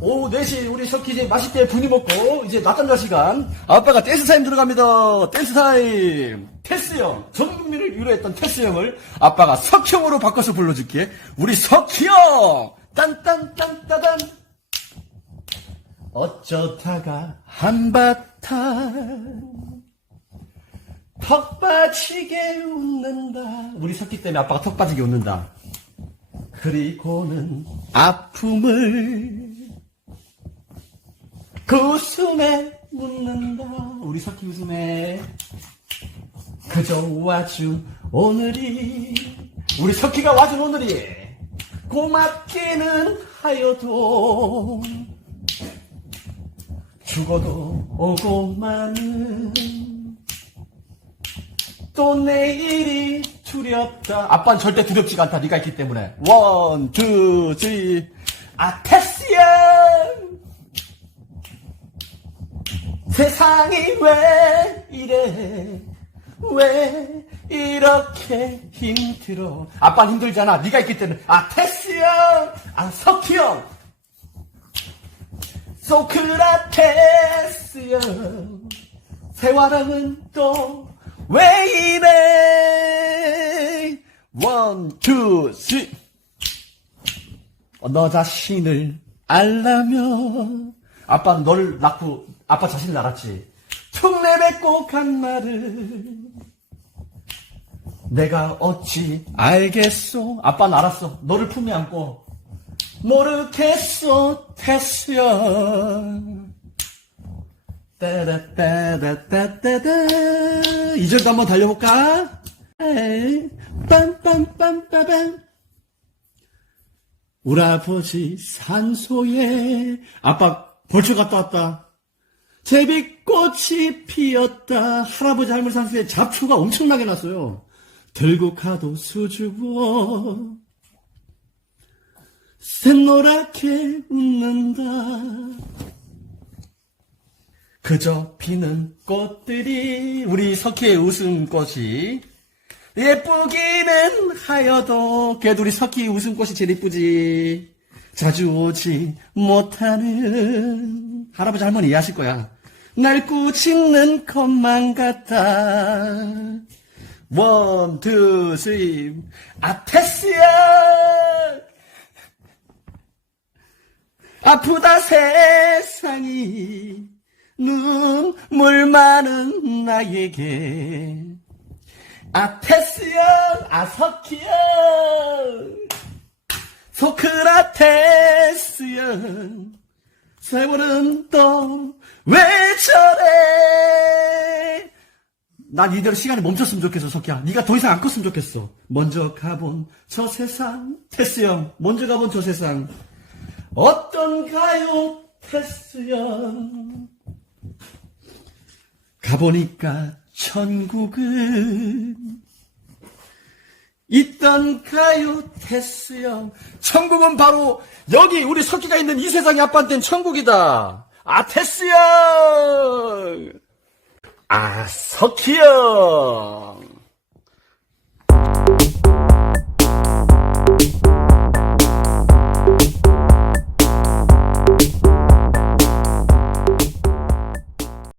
오후 4시 우리 석희 이제 맛있게 분유 먹고 이제 낮잠잘 시간. 아빠가 댄스 타임 들어갑니다. 댄스 타임. 테스형. 전 국민을 위로했던 테스형을 아빠가 석형으로 바꿔서 불러줄게. 우리 석형! 딴딴딴따단. 어쩌다가 한바탕 턱 빠지게 웃는다. 우리 석희 때문에 아빠가 턱 빠지게 웃는다. 그리고는 아픔을 그 웃음에 묻는다 우리 석희 웃음에 그저 와준 오늘이 우리 석희가 와준 오늘이 고맙기는 하여도 죽어도 오고 마는 또 내일이 두렵다. 아빠는 절대 두렵지가 않다. 네가 있기 때문에. 원, 투, 쓰리. 아, 테스야! 세상이 왜 이래? 왜 이렇게 힘들어? 아빠는 힘들잖아. 네가 있기 때문에. 아, 테스야! 아, 석희 형! 소크라테스야! 세화랑은 또 왜 이래? 원, 투, 쓰리. 어, 너 자신을 알라면 아빠는 너를 낳고 아빠 자신을 알았지. 총 내뱉고 간 말을 내가 어찌 알겠소? 아빠는 알았어. 너를 품에 안고 모르겠소, 테스야. 따라따라따따따 이절도 한번 달려볼까? 빰빰빰빠밤 우리 아버지 산소에 아빠 벌초 갔다 왔다. 제비꽃이 피었다. 할아버지 할머니 산소에 잡초가 엄청나게 났어요. 들고 가도 수줍어. 샛노랗게 웃는다. 그저 피는 꽃들이 우리 석희의 웃음꽃이 예쁘기는 하여도 우리 석희 웃음꽃이 제일 예쁘지 자주 오지 못하는. 할아버지 할머니 이해하실 거야. 날 꾸짖는 것만 같다 원, 투, 쓰리 아테스야! 아프다 세상이. 눈물 많은 나에게. 아테스야 아석희야 소크라테스야 세월은 또 왜 저래? 난 이대로 시간이 멈췄으면 좋겠어 석희야. 네가 더 이상 안 컸으면 좋겠어. 먼저 가본 저 세상 테스 형 먼저 가본 저 세상. 어떤가요 테스 형 가보니까 천국은 있던가요, 테스 형? 천국은 바로 여기 우리 석기가 있는 이 세상의 아빠한테는 천국이다. 아, 테스 형! 아, 석희 형!